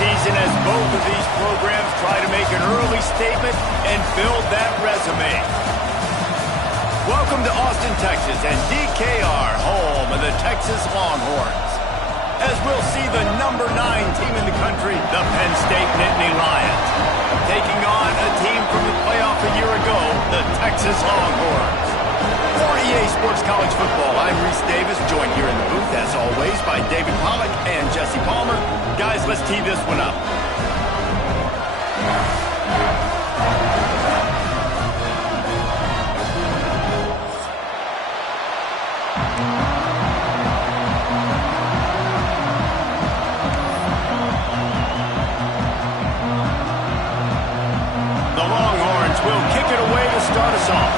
season as both of these programs try to make an early statement and build that resume. Welcome to Austin, Texas, and DKR, home of the Texas Longhorns. As we'll see the number 9 team in the country, the Penn State Nittany Lions, taking on a team from the playoff a year ago, the Texas Longhorns. For EA Sports College Football, I'm Reese Davis, joined here in the booth, as always, by David Pollack and Jesse Palmer. Guys, let's tee this one up. The Longhorns will kick it away to start us off.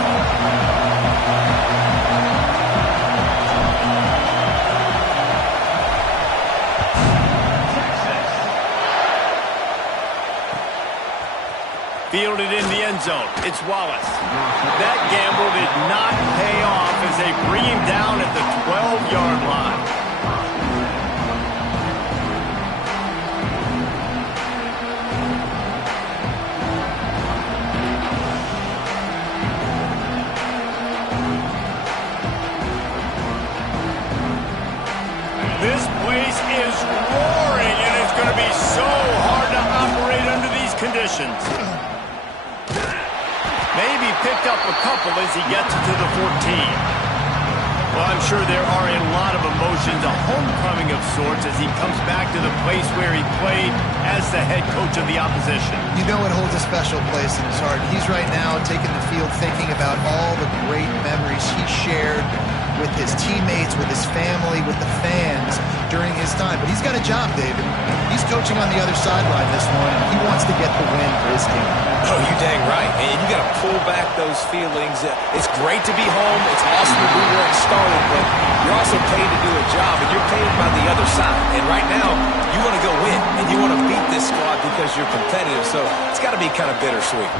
Fielded in the end zone. It's Wallace. That gamble did not pay off as they bring him down at the 12-yard line. This place is roaring, and it's going to be so hard to operate under these conditions. Maybe picked up a couple as he gets to the 14. Well, I'm sure there are a lot of emotions, a homecoming of sorts, as he comes back to the place where he played as the head coach of the opposition. You know it holds a special place in his heart. He's right now taking the field thinking about all the great memories he shared with his teammates, with his family, with the fans during his time. But he's got a job, David. He's coaching on the other sideline this one, and he wants to get the win for his team. Oh, you dang right. And you got to pull back those feelings. It's great to be home. It's awesome to be where it started, but you're also paid to do a job, and you're paid by the other side. And right now, you want to go win, and you want to beat this squad because you're competitive. So it's got to be kind of bittersweet.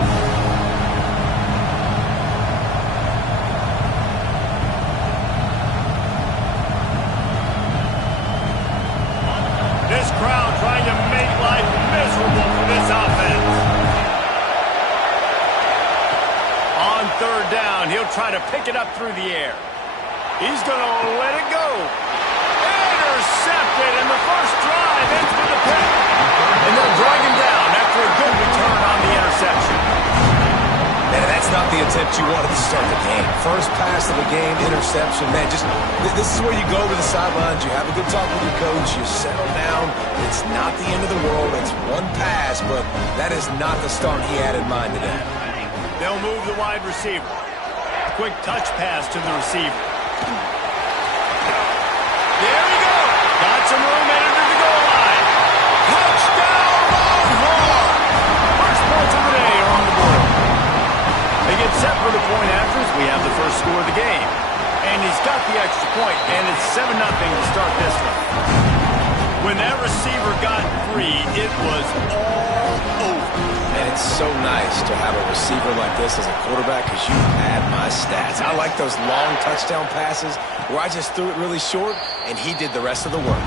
This crowd trying to make life miserable for this offense. On third down, he'll try to pick it up through the air. He's going to let it go. Intercepted, and the first drive ends with a pick. And they'll drag him down after a good return on the interception. Man, that's not the attempt you wanted to start the game. First pass of the game, interception. Man, this is where you go to the sidelines. You have a good talk with your coach. You settle down. It's not the end of the world. It's one pass, but that is not the start he had in mind today. They'll move the wide receiver. Quick touch pass to the receiver. There we go. Got some room headed to the goal line. Touchdown, Longhorn! First points of the day are on the board. They get set for the point afters. We have the first score of the game. And he's got the extra point, and it's 7-0 to start this one. When that receiver got free, it was all over. And it's so nice to have a receiver like this as a quarterback because you add my stats. I like those long touchdown passes where I just threw it really short, and he did the rest of the work.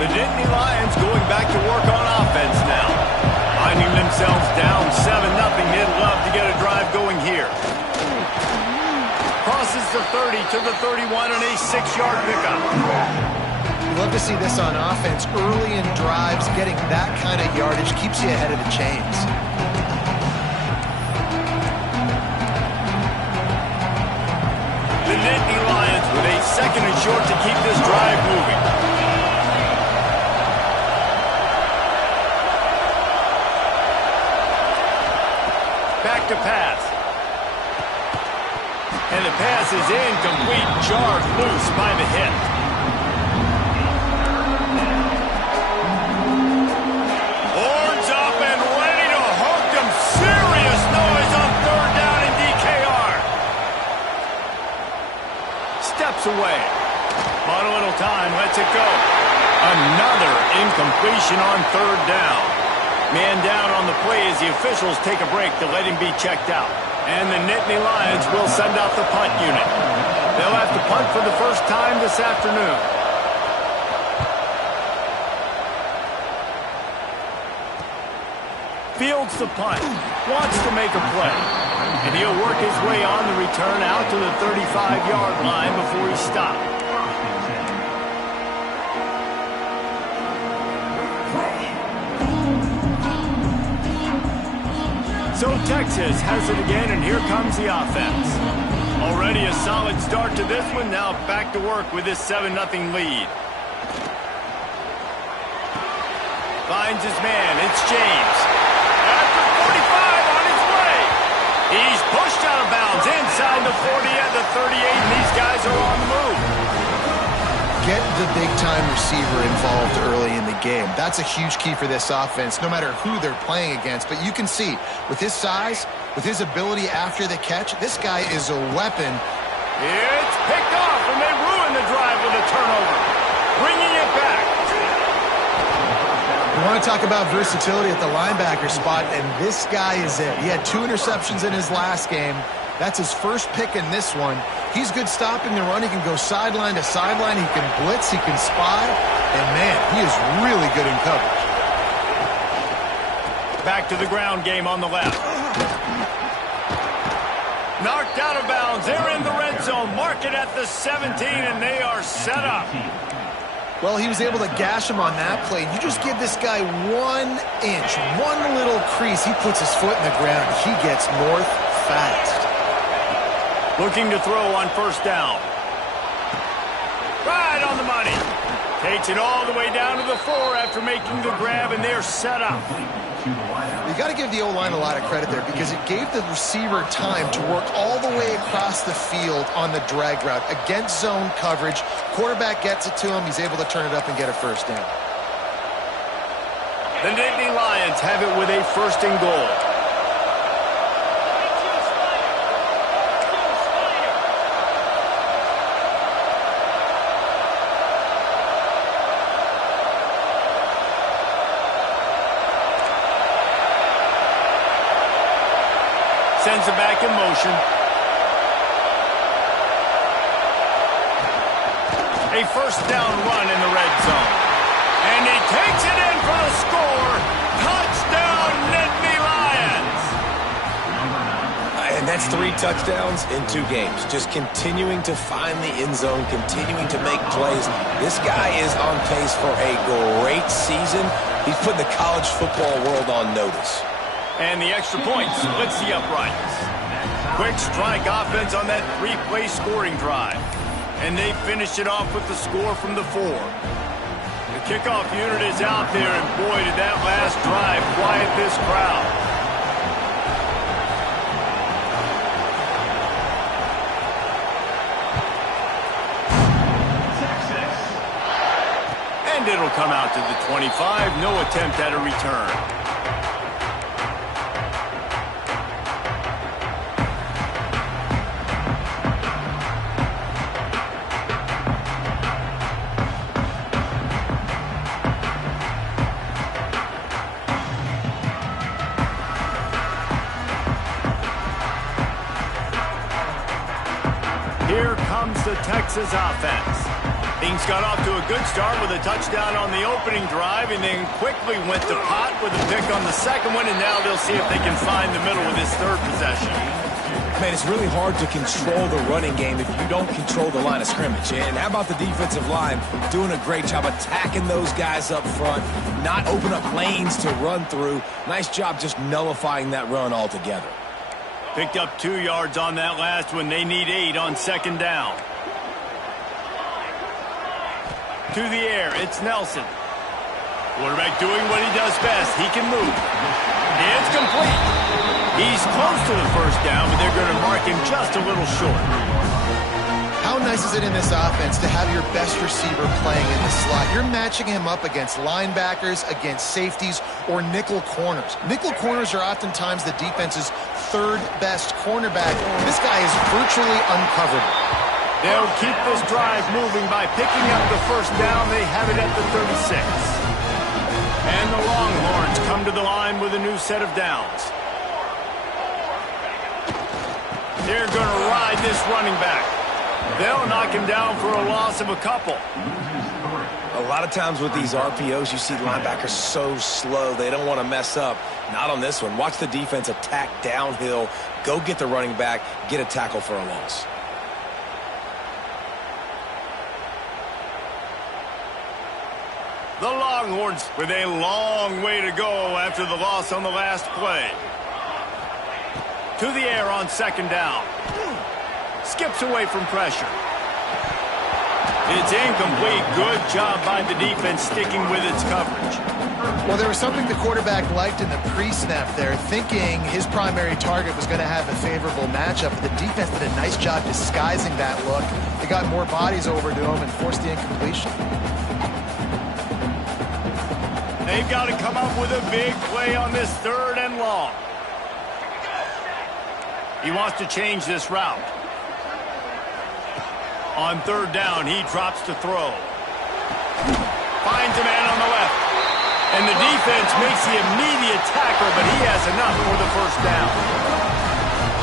The Nittany Lions going back to work on offense now. Finding themselves down 7-0. They'd love to get a drive going here. Crosses the 30 to the 31 and a 6-yard pickup. You love to see this on offense. Early in drives, getting that kind of yardage keeps you ahead of the chains. The Nittany Lions with a second and short to keep this drive moving. Back to pass. And the pass is incomplete. Jarred loose by the hit. Horns up and ready to hook them. Serious noise on third down in DKR. Steps away. Bought a little time. Lets it go. Another incompletion on third down. Man down on the play as the officials take a break to let him be checked out. And the Nittany Lions will send out the punt unit. They'll have to punt for the first time this afternoon. Fields the punt. Wants to make a play. And he'll work his way on the return out to the 35-yard line before he stopped. So Texas has it again, and here comes the offense. Already a solid start to this one. Now back to work with this 7-0 lead. Finds his man. It's James. After 45 on his way. He's pushed out of bounds inside the 40 at the 38, and these guys are on the move. Get the big-time receiver involved early in the game. That's a huge key for this offense, no matter who they're playing against. But you can see, with his size, with his ability after the catch, this guy is a weapon. It's picked off, and they ruin the drive with a turnover. Bringing it back. You want to talk about versatility at the linebacker spot, and this guy is it. He had 2 interceptions in his last game. That's his first pick in this one. He's good stopping the run. He can go sideline to sideline. He can blitz. He can spy. And, man, he is really good in coverage. Back to the ground game on the left. Knocked out of bounds. They're in the red zone. Mark it at the 17, and they are set up. Well, he was able to gash him on that play. You just give this guy 1 inch, one little crease. He puts his foot in the ground. He gets north fast. Looking to throw on first down. Right on the money. Takes it all the way down to the 4 after making the grab, and they're set up. You got to give the O-line a lot of credit there because it gave the receiver time to work all the way across the field on the drag route against zone coverage. Quarterback gets it to him. He's able to turn it up and get a first down. The Nittany Lions have it with a first and goal. Sends it back in motion. A first down run in the red zone. And he takes it in for the score. Touchdown, Nittany Lions. And that's 3 touchdowns in 2 games. Just continuing to find the end zone, continuing to make plays. This guy is on pace for a great season. He's putting the college football world on notice. And the extra point splits the uprights. Quick strike offense on that 3-play scoring drive. And they finished it off with the score from the 4. The kickoff unit is out there, and boy, did that last drive quiet this crowd. And it'll come out to the 25. No attempt at a return. Here comes the Texas offense. Things got off to a good start with a touchdown on the opening drive and then quickly went to pot with a pick on the second one, and now they'll see if they can find the middle with this third possession. Man, it's really hard to control the running game if you don't control the line of scrimmage. And how about the defensive line doing a great job attacking those guys up front, not open up lanes to run through. Nice job just nullifying that run altogether. Picked up 2 yards on that last one. They need 8 on second down. To the air, it's Nelson. Quarterback doing what he does best. He can move. It's complete. He's close to the first down, but they're going to mark him just a little short. How nice is it in this offense to have your best receiver playing in the slot? You're matching him up against linebackers, against safeties, or nickel corners. Nickel corners are oftentimes the defense's 3rd best cornerback. This guy is virtually uncoverable. They'll keep this drive moving by picking up the first down. They have it at the 36. And the Longhorns come to the line with a new set of downs. They're going to ride this running back. They'll knock him down for a loss of a couple. A lot of times with these RPOs, you see linebackers so slow, they don't want to mess up. Not on this one. Watch the defense attack downhill, go get the running back, get a tackle for a loss. The Longhorns with a long way to go after the loss on the last play. To the air on second down. Skips away from pressure. It's incomplete. Good job by the defense sticking with its coverage. Well, there was something the quarterback liked in the pre-snap there, thinking his primary target was going to have a favorable matchup. But the defense did a nice job disguising that look. They got more bodies over to him and forced the incompletion. They've got to come up with a big play on this 3rd and long. He wants to change this route. On 3rd down, he drops to throw. Finds a man on the left. And the defense makes the immediate tackle, but he has enough for the first down.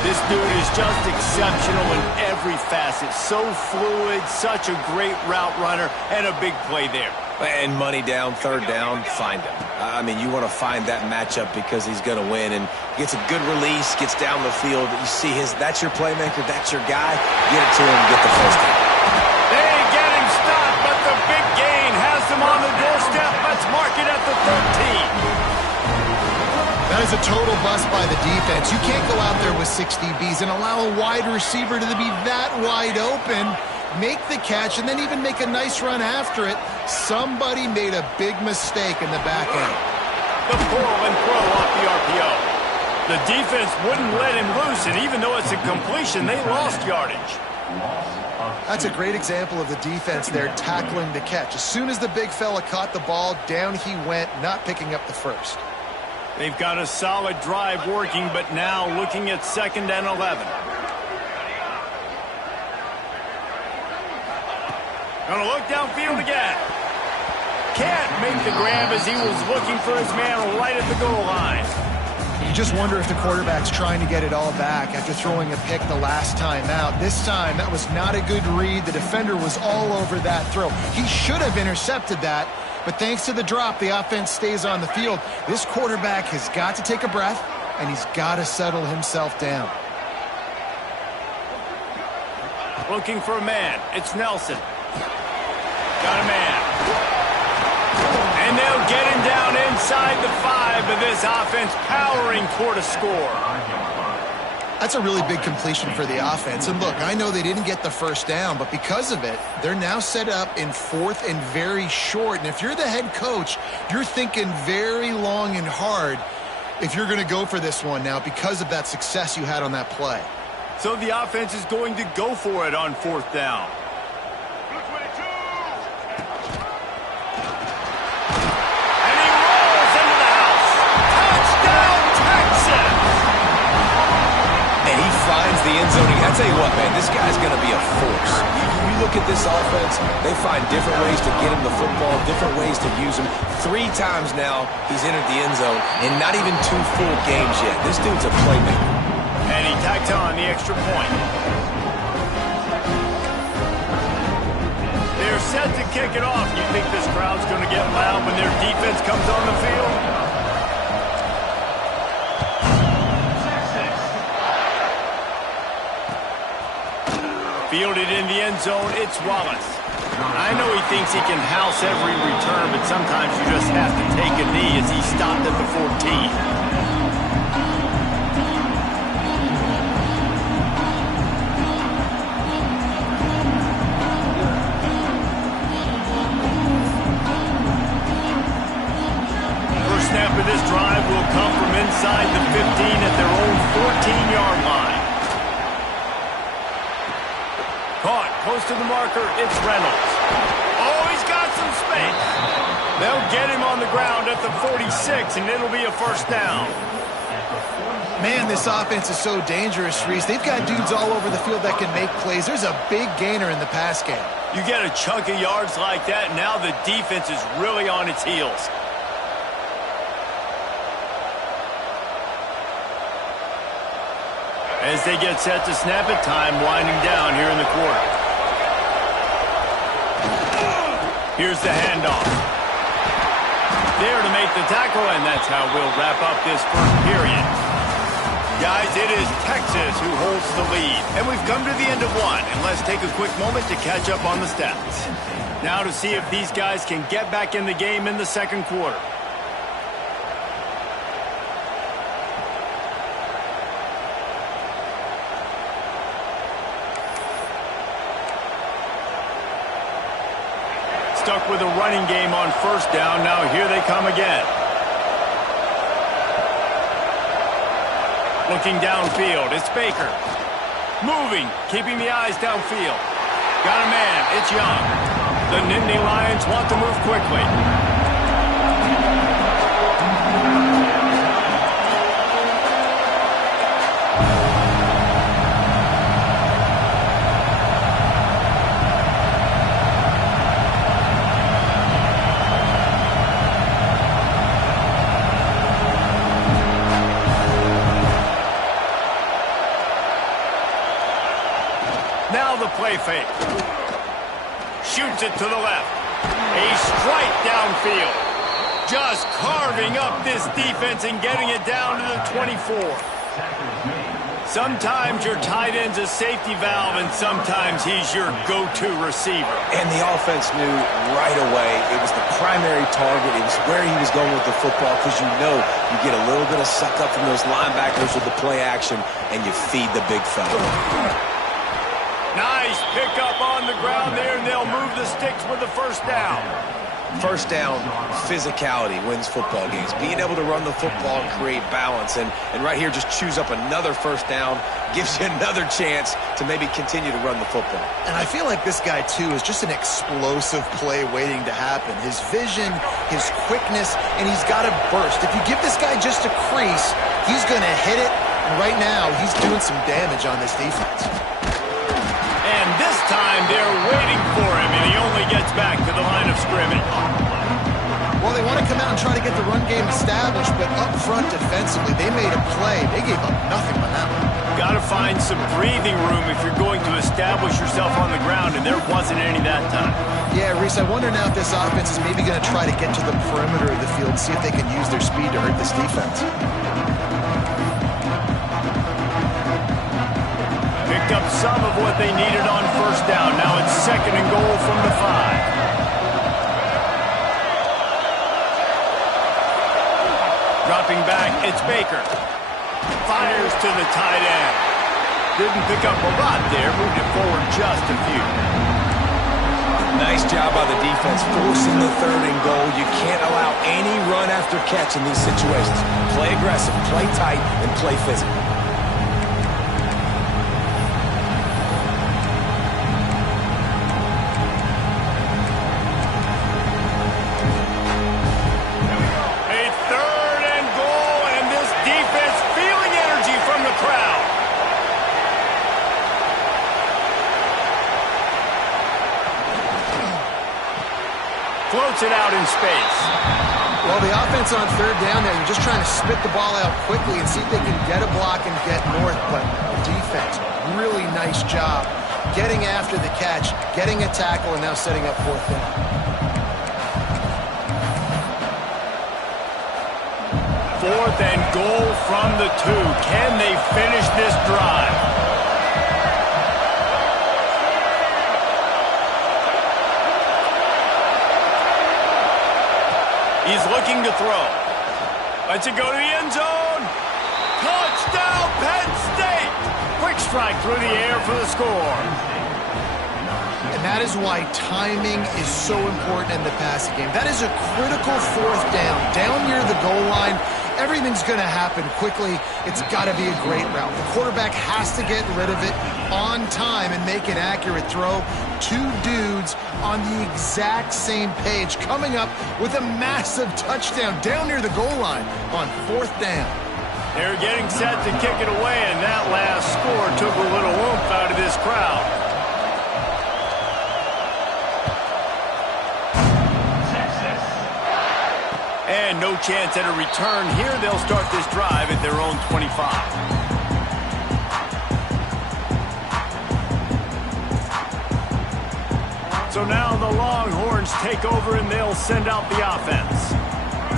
This dude is just exceptional in every facet. So fluid, such a great route runner, and a big play there. And money down, 3rd down, find him. I mean, you want to find that matchup because he's going to win. And gets a good release, gets down the field. You see that's your playmaker, that's your guy. Get it to him, get the first down. They get him stopped, but the big gain has them on the doorstep. Let's mark it at the 13. That is a total bust by the defense. You can't go out there with 6 DBs and allow a wide receiver to be that wide open, make the catch, and then even make a nice run after it. Somebody made a big mistake in the back end. The pull and throw off the RPO. The defense wouldn't let him loose, and even though it's a completion, they lost yardage. That's a great example of the defense there tackling the catch. As soon as the big fella caught the ball, down he went, not picking up the first. They've got a solid drive working, but now looking at 2nd and 11. Gonna look downfield again. Can't make the grab as he was looking for his man right at the goal line. You just wonder if the quarterback's trying to get it all back after throwing a pick the last time out. This time, that was not a good read. The defender was all over that throw. He should have intercepted that, but thanks to the drop, the offense stays on the field. This quarterback has got to take a breath, and he's got to settle himself down. Looking for a man. It's Nelson. Got a man. And they'll get him down inside the 5, but this offense powering toward a score. That's a really big completion for the offense. And look, I know they didn't get the first down, but because of it, they're now set up in 4th and very short. And if you're the head coach, you're thinking very long and hard if you're going to go for this one now because of that success you had on that play. So the offense is going to go for it on 4th down. The end zone. I tell you what, man, this guy's going to be a force. You look at this offense, they find different ways to get him the football, different ways to use him. 3 times now he's entered the end zone, and not even 2 full games yet. This dude's a playmaker. And he tacked on the extra point. They're set to kick it off. You think this crowd's going to get loud when their defense comes on the field? Fielded in the end zone, it's Wallace. I know he thinks he can house every return, but sometimes you just have to take a knee as he stopped at the 14. First snap of this drive will come from inside the 15 at their own 14-yard line. Caught, close to the marker, it's Reynolds. Oh, he's got some space. They'll get him on the ground at the 46, and it'll be a first down. Man, this offense is so dangerous, Reese. They've got dudes all over the field that can make plays. There's a big gainer in the pass game. You get a chunk of yards like that, and now the defense is really on its heels. As they get set to snap it, time winding down here in the quarter. Here's the handoff. There to make the tackle, and that's how we'll wrap up this first period. Guys, it is Texas who holds the lead, and we've come to the end of one, and let's take a quick moment to catch up on the stats. Now to see if these guys can get back in the game in the second quarter. Stuck with a running game on first down, now here they come again. Looking downfield, it's Baker. Moving, keeping the eyes downfield. Got a man, it's Young. The Nittany Lions want to move quickly. Now the play fake. Shoots it to the left. A strike downfield. Just carving up this defense and getting it down to the 24. Sometimes your tight end's a safety valve, and sometimes he's your go-to receiver. And the offense knew right away it was the primary target. It was where he was going with the football, because you know you get a little bit of suck up from those linebackers with the play action, and you feed the big fella. Nice pickup on the ground there, and they'll move the sticks with the first down. First down, physicality wins football games. Being able to run the football and create balance. And right here, just choose up another first down, gives you another chance to maybe continue to run the football. And I feel like this guy, too, is just an explosive play waiting to happen. His vision, his quickness, and he's got a burst. If you give this guy just a crease, he's going to hit it. And right now, he's doing some damage on this defense. And this time, they're waiting for him, and he only gets back to the line of scrimmage. Well, they want to come out and try to get the run game established, but up front defensively, they made a play. They gave up nothing on that one. Got to find some breathing room if you're going to establish yourself on the ground, and there wasn't any that time. Yeah, Reese, I wonder now if this offense is maybe going to try to get to the perimeter of the field, see if they can use their speed to hurt this defense. Picked up some of what they needed on first down. Now it's 2nd and goal from the 5. Dropping back, it's Baker. Fires to the tight end. Didn't pick up a lot there, moved it forward just a few. Nice job by the defense, forcing the 3rd and goal. You can't allow any run after catch in these situations. Play aggressive, play tight, and play physical. Floats it out in space. Well, the offense on 3rd down there, you're just trying to spit the ball out quickly and see if they can get a block and get north. But the defense, really nice job getting after the catch, getting a tackle, and now setting up 4th down. 4th and goal from the 2. Can they finish this drive? He's looking to throw. Lets it go to the end zone. Touchdown, Penn State! Quick strike through the air for the score. And that is why timing is so important in the passing game. That is a critical 4th down. Down near the goal line, everything's going to happen quickly. It's got to be a great route. The quarterback has to get rid of it on time and make an accurate throw. 2 dudes on the exact same page, coming up with a massive touchdown down near the goal line on 4th down. They're getting set to kick it away, and that last score took a little oomph out of this crowd. And no chance at a return here. They'll start this drive at their own 25. So now the Longhorns take over, and they'll send out the offense.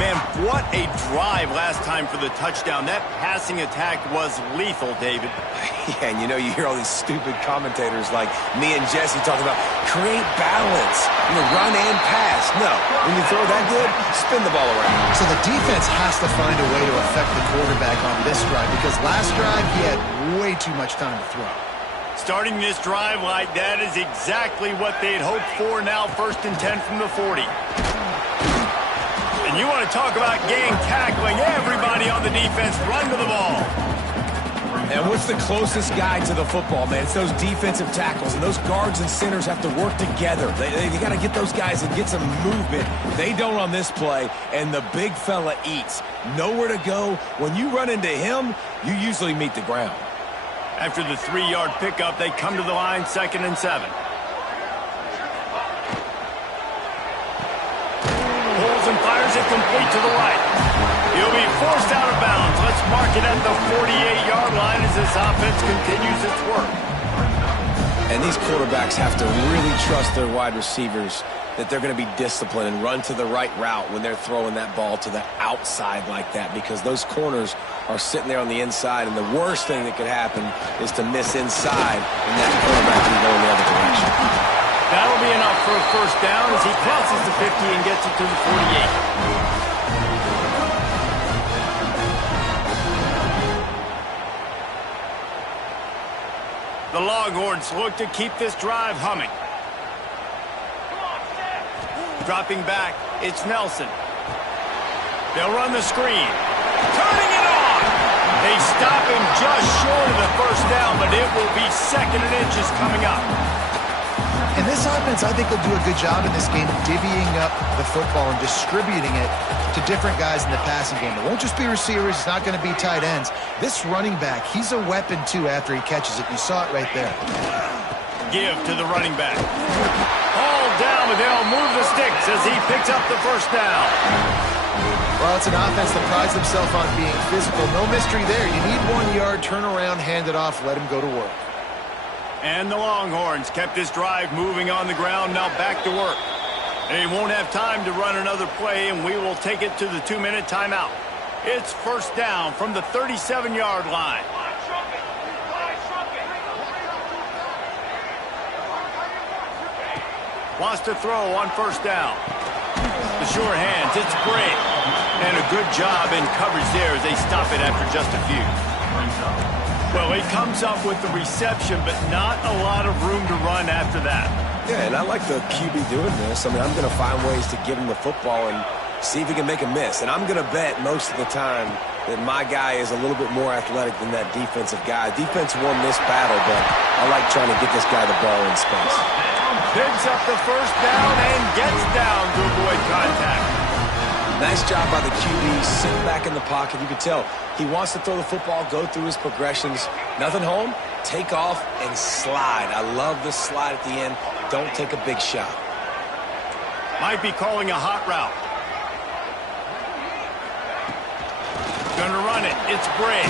Man, what a drive last time for the touchdown. That passing attack was lethal, David. Yeah, and you know, you hear all these stupid commentators like me and Jesse talking about create balance, run and pass. No, when you throw that good, spin the ball around. So the defense has to find a way to affect the quarterback on this drive, because last drive he had way too much time to throw. Starting this drive like that is exactly what they'd hoped for. Now 1st and 10 from the 40. And you want to talk about gang tackling. Everybody on the defense run to the ball. And what's the closest guy to the football, man? It's those defensive tackles, and those guards and centers have to work together. They got to get those guys and get some movement. They don't on this play, and the big fella eats. Nowhere to go. When you run into him, you usually meet the ground. After the 3-yard pickup, they come to the line, 2nd and 7. Pulls and fires it complete to the right. He'll be forced out of bounds. Let's mark it at the 48-yard line as this offense continues its work. And these quarterbacks have to really trust their wide receivers that they're going to be disciplined and run to the right route when they're throwing that ball to the outside like that, because those corners are sitting there on the inside, and the worst thing that could happen is to miss inside and that quarterback can go in the other direction. That'll be enough for a 1st down as he crosses the 50 and gets it to the 48. The Longhorns look to keep this drive humming. Dropping back, it's Nelson. They'll run the screen. Turning it on! They stop him just short of the 1st down, but it will be 2nd and inches coming up. And this offense, I think, will do a good job in this game divvying up the football and distributing it to different guys in the passing game. It won't just be receivers. It's not going to be tight ends. This running back, he's a weapon, too, after he catches it. You saw it right there. Give to the running back. All down, but they'll move the sticks as he picks up the 1st down. Well, it's an offense that prides themselves on being physical. No mystery there. You need 1 yard, turn around, hand it off, let him go to work. And the Longhorns kept this drive moving on the ground, now back to work. They won't have time to run another play, and we will take it to the 2-minute timeout. It's 1st down from the 37-yard line. Wants to throw on 1st down. The sure hands, it's great. And a good job in coverage there as they stop it after just a few. Well, he comes up with the reception, but not a lot of room to run after that. Yeah, and I like the QB doing this. I mean, I'm going to find ways to give him the football and see if he can make a miss. And I'm going to bet most of the time that my guy is a little bit more athletic than that defensive guy. Defense won this battle, but I like trying to get this guy the ball in space. Picks up the 1st down and gets down to avoid contact. Nice job by the QB, sitting back in the pocket. You can tell he wants to throw the football, go through his progressions. Nothing home, take off, and slide. I love the slide at the end. Don't take a big shot. Might be calling a hot route. Gonna run it. It's Bray.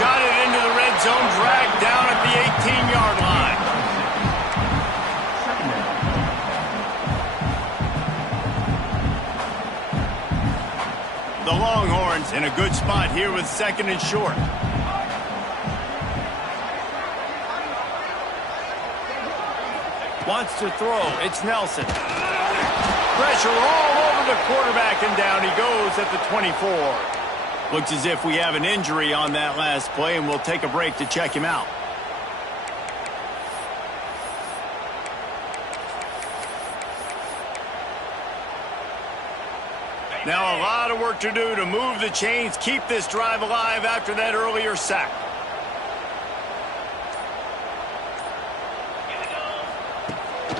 Got it into the red zone, dragged down at the 18-yard line. The Longhorns in a good spot here with 2nd and short. Wants to throw. It's Nelson. Pressure all over the quarterback, and down he goes at the 24. Looks as if we have an injury on that last play, and we'll take a break to check him out. Now a lot of work to do to move the chains, keep this drive alive after that earlier sack.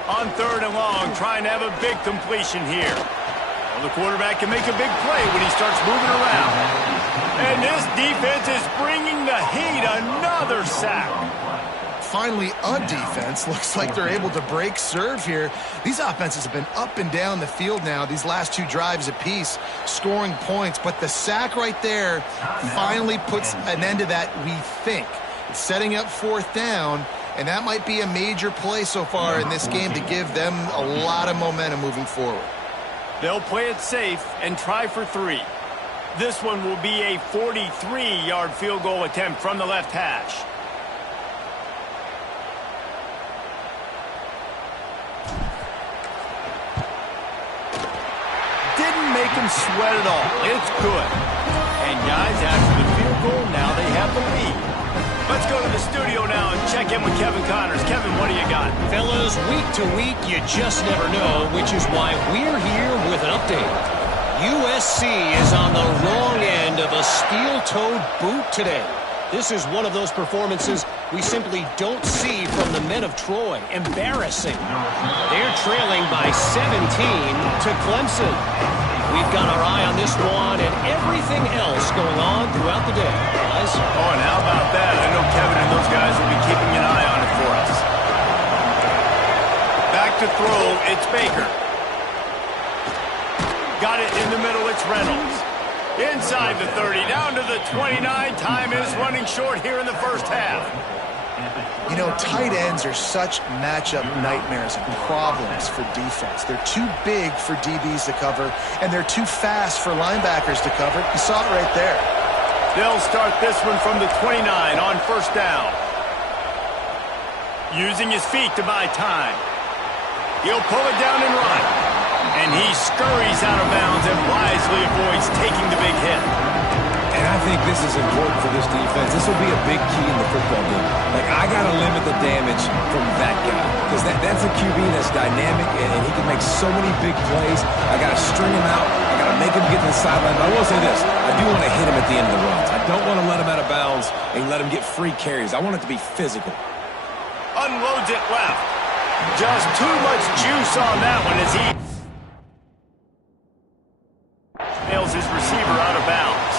On 3rd and long, trying to have a big completion here. Well, the quarterback can make a big play when he starts moving around. And this defense is bringing the heat. Another sack. Finally, a defense. Looks like they're able to break serve here. These offenses have been up and down the field now, these last two drives apiece, scoring points. But the sack right there finally puts an end to that, we think. It's setting up fourth down, and that might be a major play so far in this game to give them a lot of momentum moving forward. They'll play it safe and try for 3. This one will be a 43-yard field goal attempt from the left hash. Didn't make him sweat at all. It's good. And guys, after the field goal, now they have the lead. Let's go to the studio now and check in with Kevin Connors. Kevin, what do you got? Fellas, week to week, you just never know, which is why we're here with an update. USC is on the wrong end of a steel-toed boot today. This is one of those performances we simply don't see from the men of Troy. Embarrassing. They're trailing by 17 to Clemson. We've got our eye on this one and everything else going on throughout the day, guys. Oh, and how about that? I know Kevin and those guys will be keeping an eye on it for us. Back to throw, it's Baker. Got it in the middle, it's Reynolds. Inside the 30, down to the 29. Time is running short here in the first half. You know, tight ends are such matchup nightmares and problems for defense. They're too big for DBs to cover, and they're too fast for linebackers to cover. You saw it right there. They'll start this one from the 29 on first down. Using his feet to buy time. He'll pull it down and run. And he scurries out of bounds and wisely avoids taking the big hit. And I think this is important for this defense. This will be a big key in the football game. Like, I got to limit the damage from that guy. Because that's a QB that's dynamic, and he can make so many big plays. I got to string him out. I got to make him get to the sideline. But I will say this. I do want to hit him at the end of the runs. I don't want to let him out of bounds and let him get free carries. I want it to be physical. Unloads it left. Just too much juice on that one as he nails his receiver out of bounds.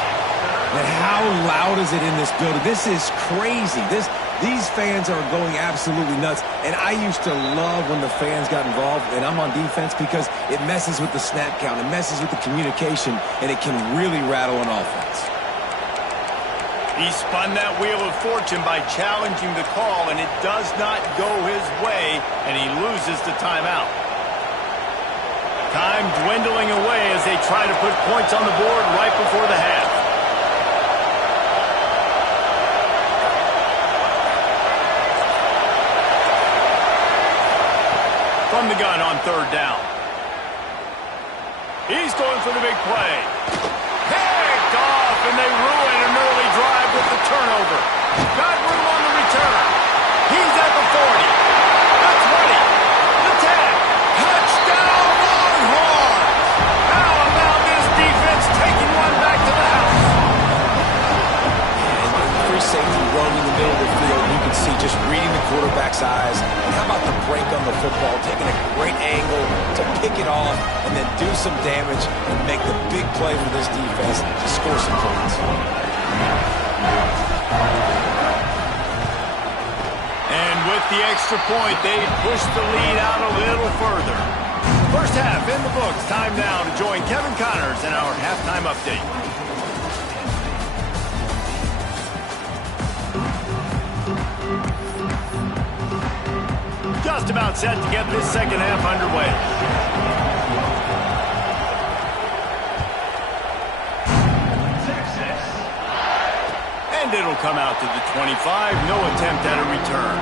And how loud is it in this building? This is crazy. These fans are going absolutely nuts. And I used to love when the fans got involved, and I'm on defense, because it messes with the snap count. It messes with the communication, and it can really rattle an offense. He spun that wheel of fortune by challenging the call, and it does not go his way, and he loses the timeout. Time dwindling away as they try to put points on the board right before the half. From the gun on third down. He's going for the big play. Picked off, and they ruin an early drive with the turnover. Got room on the return. He's at the 40. The 20. The 10. Touchdown, Longhorns! How about this defense taking one back to the house? And free safety roaming the middle of the field. You can see just reading the quarterback's eyes. And how about the break on the football, taking a great angle to pick it off and then do some damage and make the big play for this defense to score some points. And with the extra point, they push the lead out a little further. First half in the books. Time now to join Kevin Connors in our halftime update. Just about set to get this second half underway. And it'll come out to the 25. No attempt at a return.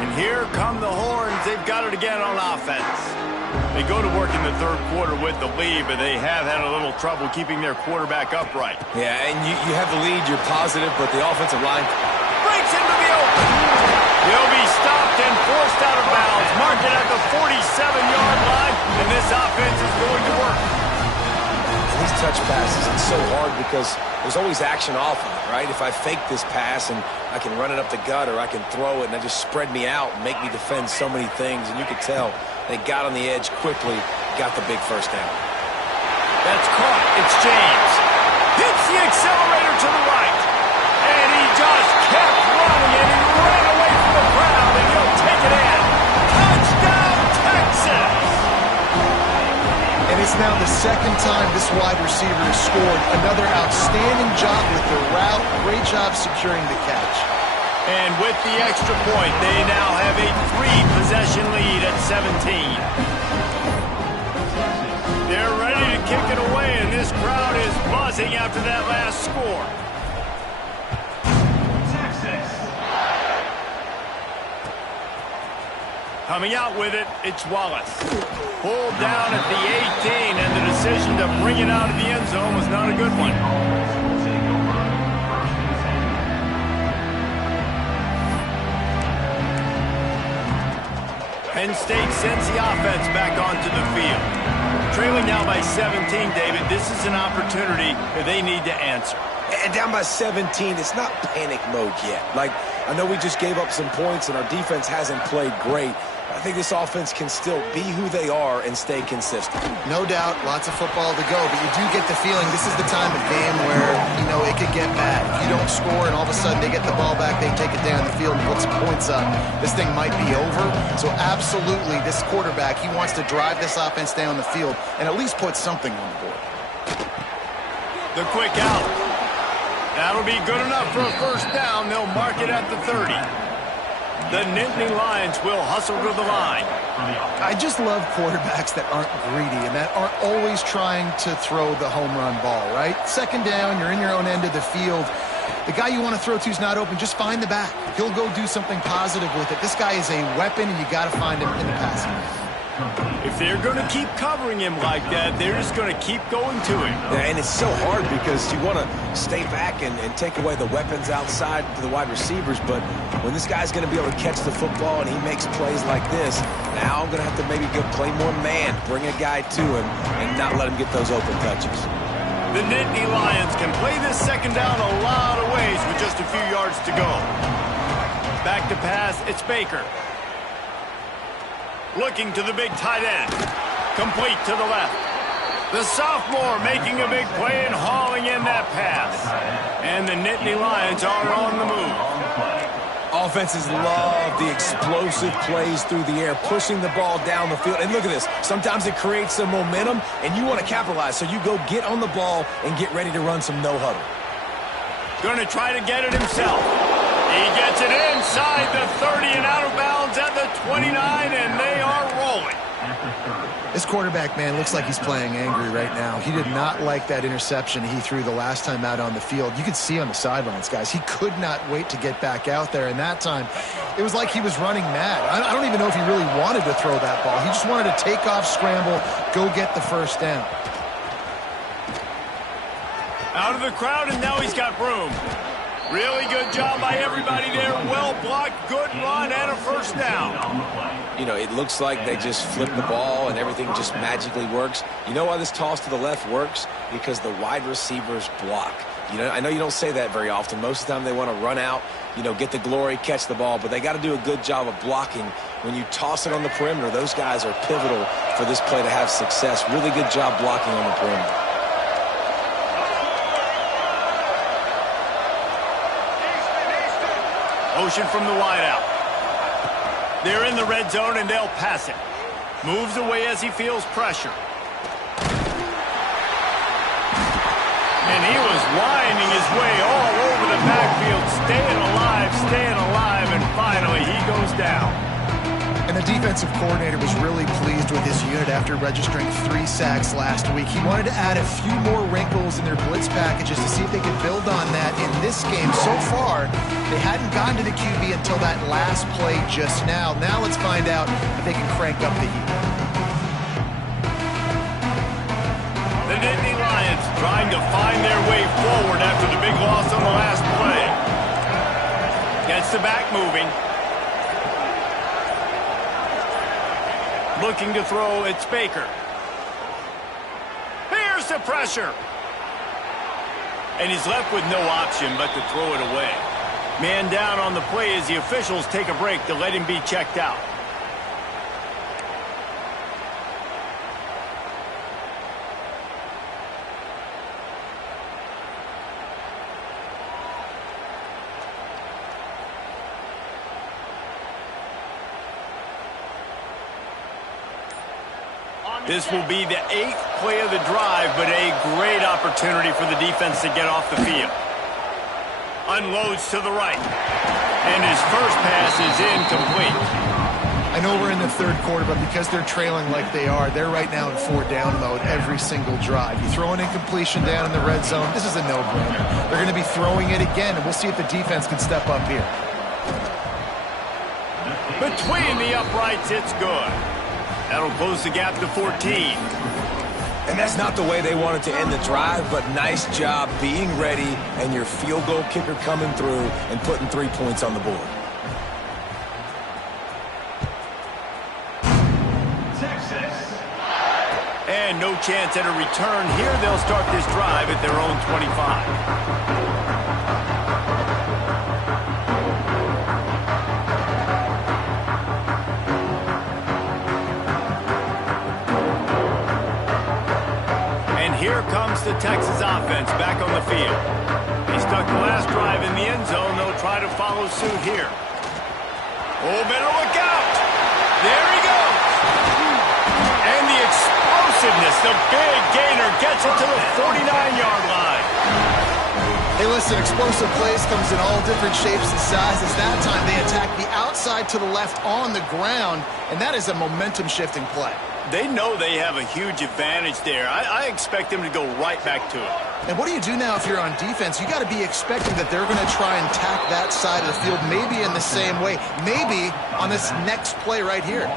And here come the Horns. They've got it again on offense. They go to work in the third quarter with the lead, but they have had a little trouble keeping their quarterback upright. Yeah, and you have the lead, you're positive, but the offensive line Breaks into the open. He'll be stopped and forced out of bounds. Marked at the 47-yard line, and this offense is going to work. These touch passes. It's so hard because there's always action off of it, right? If I fake this pass and I can run it up the gut or I can throw it and it just spread me out and make me defend so many things. And you could tell they got on the edge quickly, got the big first down. That's caught. It's James. Hits the accelerator to the right. And he just kept running and he ran away from the crowd and he'll take it in. Touchdown, Texas! And it's now the second time this wide receiver has scored. Another outstanding job with the route. Great job securing the catch. And with the extra point, they now have a 3-possession lead at 17. They're ready to kick it away, and this crowd is buzzing after that last score. Coming out with it, it's Wallace. Pulled down at the 18, and the decision to bring it out of the end zone was not a good one. Penn State sends the offense back onto the field. Trailing now by 17, David, this is an opportunity that they need to answer. And down by 17, it's not panic mode yet. Like, I know we just gave up some points and our defense hasn't played great. I think this offense can still be who they are and stay consistent. No doubt, lots of football to go, but you do get the feeling this is the time of game where, you know, it could get bad. If you don't score and all of a sudden they get the ball back, they take it down the field and put some points up, this thing might be over. So absolutely, this quarterback, he wants to drive this offense down the field and at least put something on the board. The quick out. That'll be good enough for a first down. They'll mark it at the 30. The Nittany Lions will hustle to the line. I just love quarterbacks that aren't greedy and that aren't always trying to throw the home run ball, right? Second down, you're in your own end of the field. The guy you want to throw to is not open. Just find the back. He'll go do something positive with it. This guy is a weapon, and you got to find him in the passing game. If they're going to keep covering him like that, they're just going to keep going to him. Yeah, and it's so hard because you want to stay back and take away the weapons outside to the wide receivers, but when this guy's going to be able to catch the football and he makes plays like this, now I'm going to have to maybe go play more man, bring a guy to him, and not let him get those open touches. The Nittany Lions can play this second down a lot of ways with just a few yards to go. Back to pass, it's Baker. Looking to the big tight end. Complete to the left. The sophomore making a big play and hauling in that pass. And the Nittany Lions are on the move. Offenses love the explosive plays through the air, pushing the ball down the field. And look at this. Sometimes it creates some momentum, and you want to capitalize. So you go get on the ball and get ready to run some no-huddle. Going to try to get it himself. He gets it inside the 30 and out of bounds at the 29, and they are rolling. This quarterback, man, looks like he's playing angry right now. He did not like that interception he threw the last time out on the field. You could see on the sidelines, guys, he could not wait to get back out there. And that time, it was like he was running mad. I don't even know if he really wanted to throw that ball. He just wanted to take off, scramble, go get the first down. Out of the crowd, and now he's got room. Really good job by everybody there. Well blocked, good run, and a first down. You know, it looks like they just flip the ball and everything just magically works. You know why this toss to the left works? Because the wide receivers block. You know, I know you don't say that very often. Most of the time they want to run out, you know, get the glory, catch the ball, but they got to do a good job of blocking. When you toss it on the perimeter, those guys are pivotal for this play to have success. Really good job blocking on the perimeter. Motion from the wideout. They're in the red zone, and they'll pass it. Moves away as he feels pressure. And he was winding his way all over the backfield, staying alive, and finally he goes down. And the defensive coordinator was really pleased with his unit after registering 3 sacks last week. He wanted to add a few more wrinkles in their blitz packages to see if they could build on that in this game. So far, they hadn't gotten to the QB until that last play just now. Now let's find out if they can crank up the heat. The Nittany Lions trying to find their way forward after the big loss on the last play. Gets the back moving. Looking to throw, it's Baker. Here's the pressure. And he's left with no option but to throw it away. Man down on the play as the officials take a break to let him be checked out. This will be the 8th play of the drive, but a great opportunity for the defense to get off the field. Unloads to the right. And his first pass is incomplete. I know we're in the third quarter, but because they're trailing like they are, they're right now in 4-down mode every single drive. You throw an incompletion down in the red zone, this is a no-brainer. They're going to be throwing it again, and we'll see if the defense can step up here. Between the uprights, it's good. That'll close the gap to 14. And that's not the way they wanted to end the drive, but nice job being ready and your field goal kicker coming through and putting 3 points on the board. Texas. And no chance at a return here. They'll start this drive at their own 25. Here comes the Texas offense back on the field. He stuck the last drive in the end zone. They'll try to follow suit here. Oh, better look out. There he goes. And the explosiveness, the big gainer gets it to the 49-yard line. Hey, listen, explosive plays comes in all different shapes and sizes. That time they attack the outside to the left on the ground, and that is a momentum-shifting play. They know they have a huge advantage there. I expect them to go right back to it. And what do you do now if you're on defense? You got to be expecting that they're going to try and tack that side of the field, maybe in the same way, maybe on this next play right here.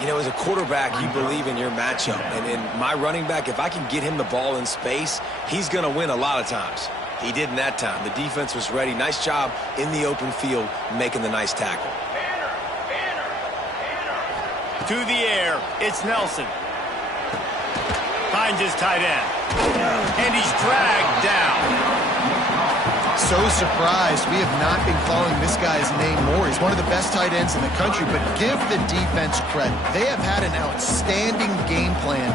You know, as a quarterback, you believe in your matchup. And in my running back, if I can get him the ball in space, he's going to win a lot of times. He did in that time. The defense was ready. Nice job in the open field making the nice tackle. To the air, it's Nelson. Finds his tight end. And he's dragged down. So surprised we have not been calling this guy's name more. He's one of the best tight ends in the country, but give the defense credit. They have had an outstanding game plan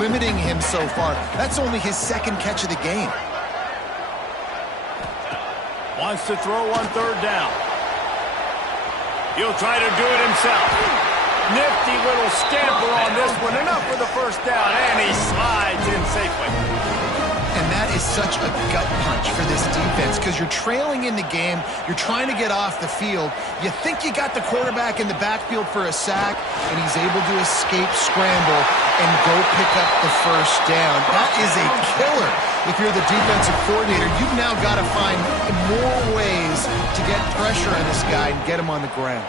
limiting him so far. That's only his second catch of the game. Wants to throw on 3rd down. He'll try to do it himself. Nifty little scamper on this one. Enough for the first down, and he slides in safely. And that is such a gut punch for this defense because you're trailing in the game. You're trying to get off the field. You think you got the quarterback in the backfield for a sack, and he's able to escape scramble and go pick up the first down. That is a killer. If you're the defensive coordinator, you've now got to find more ways to get pressure on this guy and get him on the ground.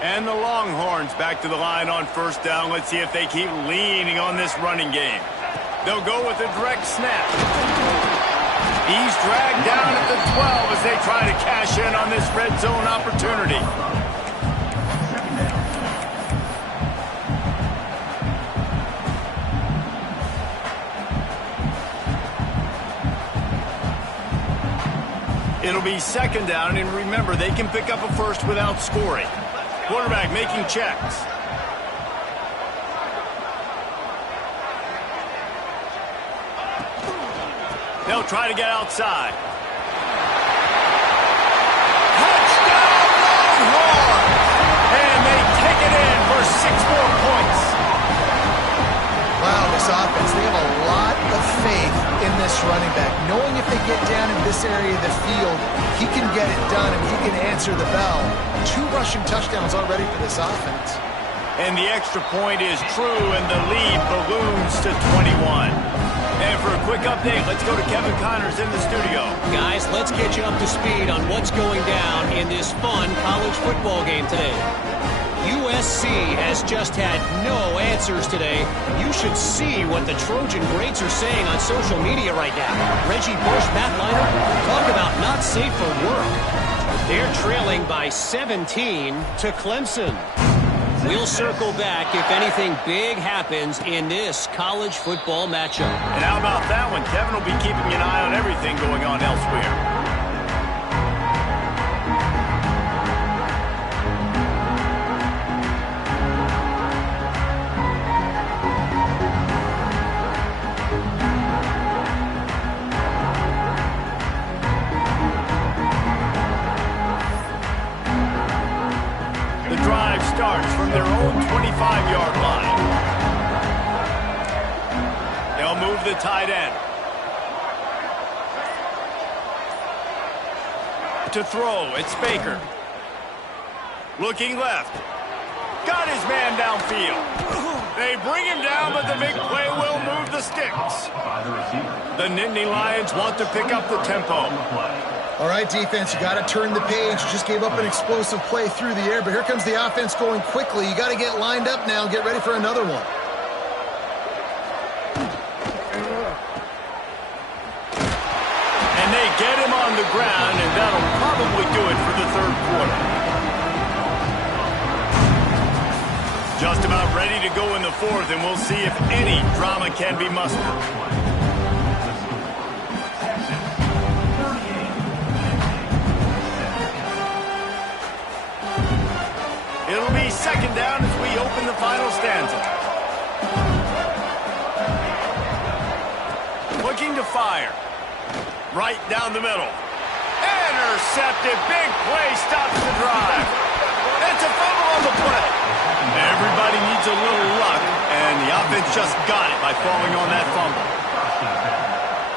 And the Longhorns back to the line on 1st down. Let's see if they keep leaning on this running game. They'll go with a direct snap. He's dragged down at the 12 as they try to cash in on this red zone opportunity. It'll be 2nd down, and remember, they can pick up a first without scoring. Quarterback making checks. They'll try to get outside. Touchdown Longhorns! And they take it in for 6 more points. Wow, this offense, they have a lot of faith in this running back. Knowing if they get down in this area of the field, he can get it done and he can answer the bell. 2 rushing touchdowns already for this offense. And the extra point is true, and the lead balloons to 21. And for a quick update, let's go to Kevin Connors in the studio. Guys, let's get you up to speed on what's going down in this fun college football game today. USC has just had no answers today. You should see what the Trojan greats are saying on social media right now. Reggie Bush, Matt Leinart, talk about not safe for work. They're trailing by 17 to Clemson. We'll circle back if anything big happens in this college football matchup. And how about that one? Kevin will be keeping an eye on everything going on elsewhere. Starts from their own 25-yard line. They'll move the tight end. To throw, it's Baker. Looking left. Got his man downfield. They bring him down, but the big play will move the sticks. The Nittany Lions want to pick up the tempo. All right, defense, you got to turn the page. You just gave up an explosive play through the air, but here comes the offense going quickly. You got to get lined up now and get ready for another one. And they get him on the ground, and that'll probably do it for the third quarter. Just about ready to go in the fourth, and we'll see if any drama can be mustered. It'll be second down as we open the final stanza. Looking to fire. Right down the middle. Intercepted. Big play stops the drive. It's a fumble on the play. Everybody needs a little luck, and the offense just got it by falling on that fumble.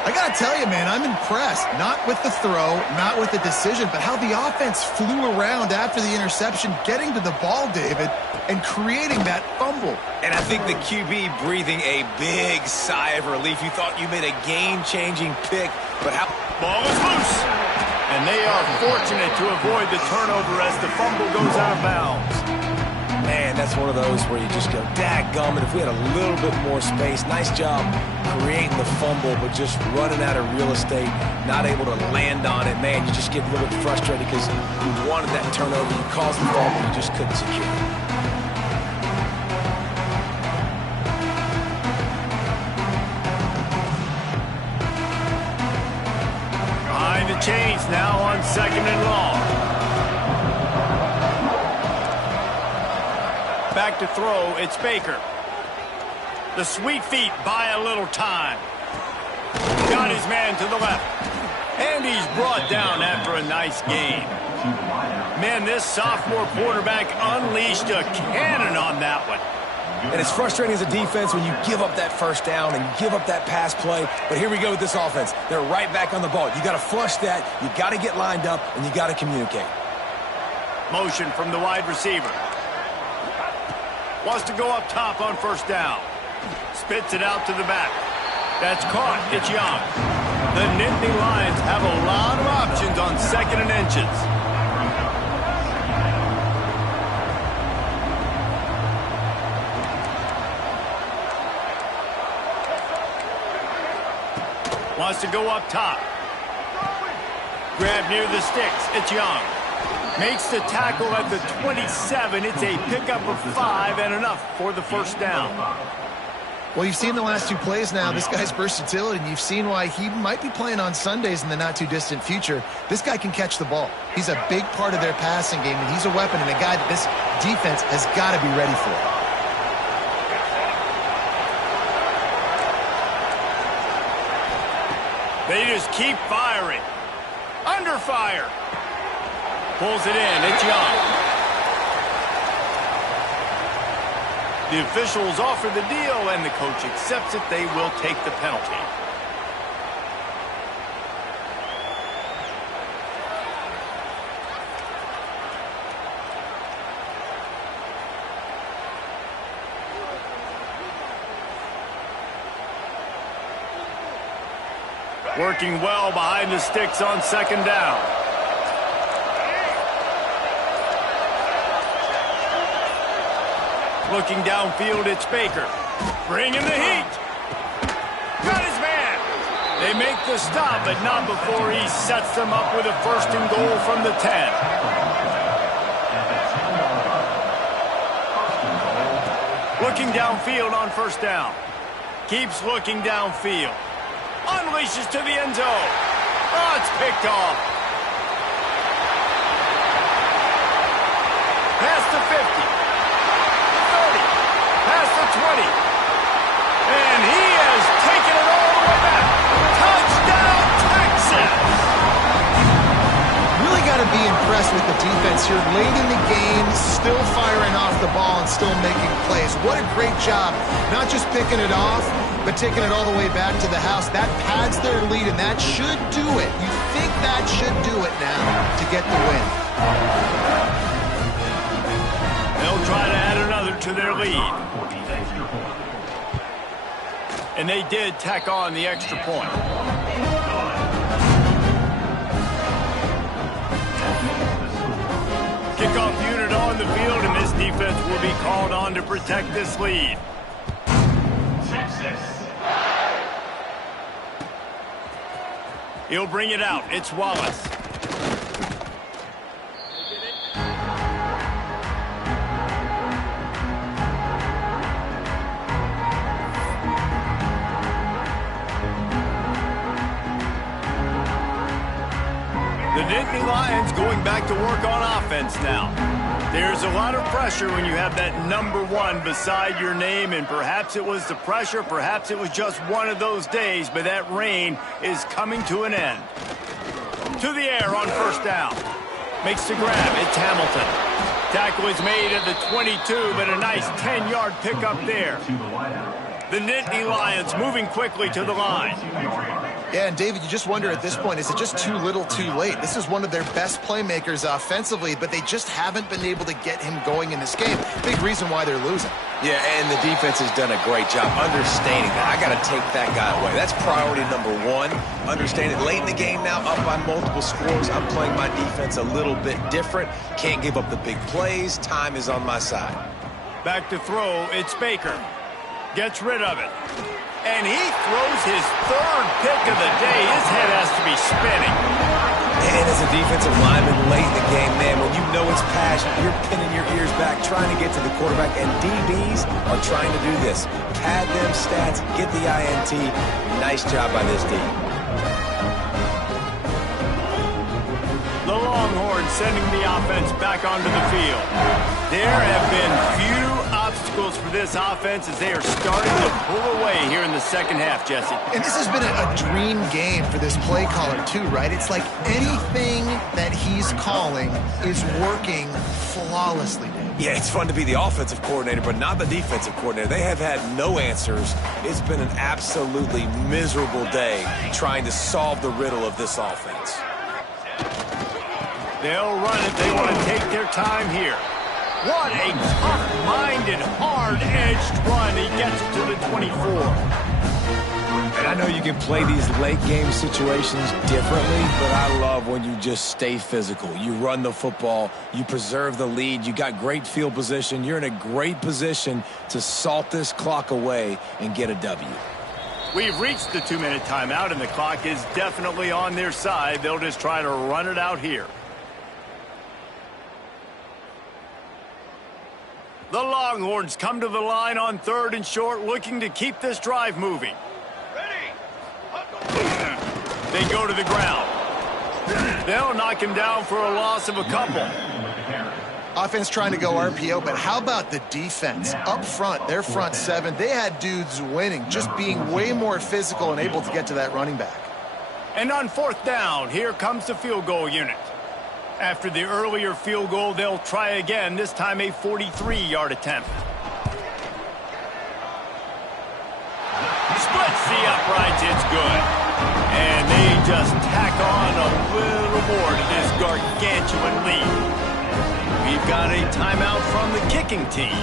I got to tell you, man, I'm impressed. Not with the throw, not with the decision, but how the offense flew around after the interception, getting to the ball, David, and creating that fumble. And I think the QB breathing a big sigh of relief. You thought you made a game-changing pick, but how... Ball is loose. And they are fortunate to avoid the turnover as the fumble goes out of bounds. Man, that's one of those where you just go, dadgummit, if we had a little bit more space. Nice job creating the fumble, but just running out of real estate, not able to land on it. Man, you just get a little bit frustrated because you wanted that turnover. You caused the fumble, you just couldn't secure it. Behind the chains now on second and long. Back to throw, it's Baker. The sweet feet buy a little time. Got his man to the left. And he's brought down after a nice game. Man, this sophomore quarterback unleashed a cannon on that one. And it's frustrating as a defense when you give up that first down and give up that pass play. But here we go with this offense. They're right back on the ball. You got to flush that. You got to get lined up, and you got to communicate. Motion from the wide receiver. Wants to go up top on first down. Spits it out to the back. That's caught. It's Young. The Nittany Lions have a lot of options on second and inches. Wants to go up top. Grab near the sticks. It's Young. Makes the tackle at the 27. It's a pickup of 5 and enough for the first down. Well, you've seen the last two plays now. This guy's versatility, and you've seen why he might be playing on Sundays in the not-too-distant future. This guy can catch the ball. He's a big part of their passing game, and he's a weapon and a guy that this defense has got to be ready for. They just keep firing. Under fire. Pulls it in. It's Young. The officials offer the deal, and the coach accepts it. They will take the penalty. Working well behind the sticks on second down. Looking downfield, it's Baker. Bringing the heat. Got his man. They make the stop, but not before he sets them up with a first and goal from the 10. Looking downfield on first down. Keeps looking downfield. Unleashes to the end zone. Oh, it's picked off. Past the 50. 30. Past the 20. And he has taken it all the way back. Touchdown, Texas! Really got to be impressed with the defense here. Late in the game, still firing off the ball and still making plays. What a great job. Not just picking it off, but taking it all the way back to the house. That pads their lead, and that should do it. You think that should do it now to get the win. They'll try to add another to their lead. And they did tack on the extra point. Kickoff unit on the field, and this defense will be called on to protect this lead. Texas. He'll bring it out. It's Wallace. The Nittany Lions going back to work on offense now. There's a lot of pressure when you have that number 1 beside your name, and perhaps it was the pressure, perhaps it was just one of those days, but that reign is coming to an end. To the air on first down. Makes the grab. It's Hamilton. Tackle is made at the 22, but a nice 10-yard pickup there. The Nittany Lions moving quickly to the line. Yeah, and David, you just wonder at this point, is it just too little too late? This is one of their best playmakers offensively, but they just haven't been able to get him going in this game. Big reason why they're losing. Yeah, and the defense has done a great job understanding that. I got to take that guy away. That's priority number 1. Understanding late in the game now, up by multiple scores. I'm playing my defense a little bit different. Can't give up the big plays. Time is on my side. Back to throw, it's Baker. Gets rid of it. And he throws his 3rd pick of the day. His head has to be spinning. And as a defensive lineman late in the game, man, when you know it's passion, you're pinning your ears back, trying to get to the quarterback, and DBs are trying to do this. Pad them stats, get the INT. Nice job by this team. The Longhorns sending the offense back onto the field. There have been few obstacles for this offense as they are starting to pull away here in the second half, Jesse. And this has been a dream game for this play caller too, right? It's like anything that he's calling is working flawlessly. Yeah, it's fun to be the offensive coordinator, but not the defensive coordinator. They have had no answers. It's been an absolutely miserable day trying to solve the riddle of this offense. They'll run it. They want to take their time here. What a tough-minded, hard-edged run. He gets it to the 24. And I know you can play these late-game situations differently, but I love when you just stay physical. You run the football. You preserve the lead. You got great field position. You're in a great position to salt this clock away and get a W. We've reached the 2-minute timeout, and the clock is definitely on their side. They'll just try to run it out here. The Longhorns come to the line on 3rd and short, looking to keep this drive moving. They go to the ground. They'll knock him down for a loss of a couple. Offense trying to go RPO, but how about the defense? Up front, their front 7, they had dudes winning, just being way more physical and able to get to that running back. And on 4th down, here comes the field goal unit. After the earlier field goal, they'll try again, this time a 43-yard attempt. Splits the uprights, it's good. And they just tack on a little more to this gargantuan lead. We've got a timeout from the kicking team.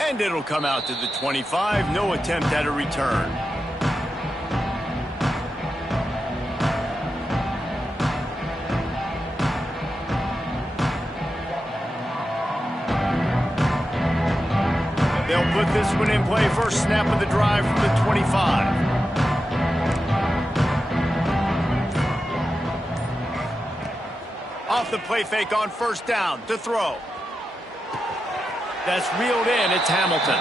And it'll come out to the 25, no attempt at a return. They'll put this one in play. First snap of the drive from the 25. Off the play fake on first down to throw. That's reeled in. It's Hamilton.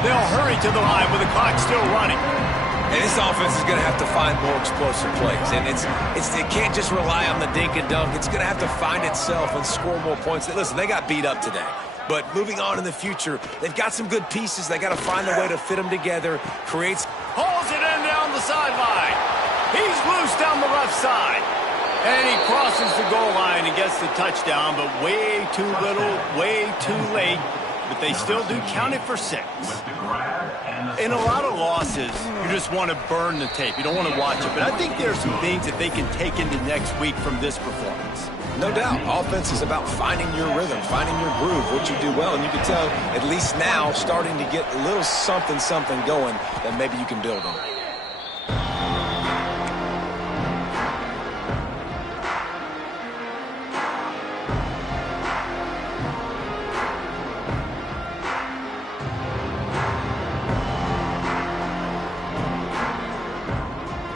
They'll hurry to the line with the clock still running. And this offense is going to have to find more explosive plays. And it can't just rely on the dink and dunk. It's going to have to find itself and score more points. Listen, they got beat up today. But moving on in the future, they've got some good pieces. They got to find a way to fit them together, creates... Hauls it in down the sideline. He's loose down the left side. And he crosses the goal line and gets the touchdown, but way too little, way too late. But they still do count it for 6. In a lot of losses, you just want to burn the tape. You don't want to watch it. But I think there's some things that they can take into next week from this performance. No doubt. Offense is about finding your rhythm, finding your groove, what you do well. And you can tell, at least now, starting to get a little something going that maybe you can build on.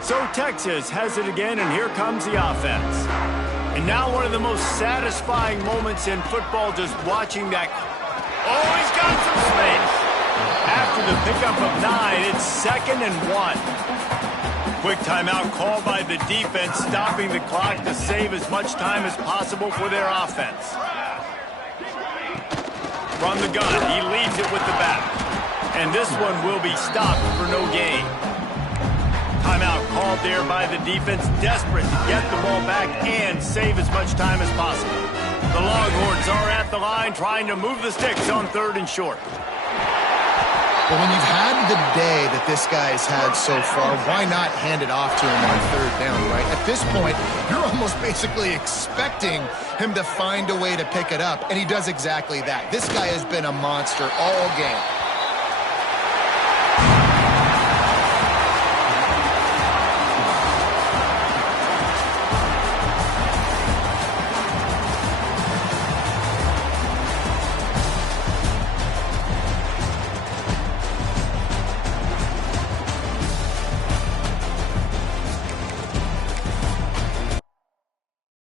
So Texas has it again, and here comes the offense. And now one of the most satisfying moments in football, just watching that. Oh, he's got some space. After the pickup of 9, it's 2nd and 1. Quick timeout called by the defense, stopping the clock to save as much time as possible for their offense. From the gun, he leaves it with the back. And this one will be stopped for no gain. Timeout called there by the defense, desperate to get the ball back and save as much time as possible. The Longhorns are at the line trying to move the sticks on 3rd and short. But when you've had the day that this guy's had so far, why not hand it off to him on 3rd down, right? At this point, you're almost basically expecting him to find a way to pick it up, and he does exactly that. This guy has been a monster all game.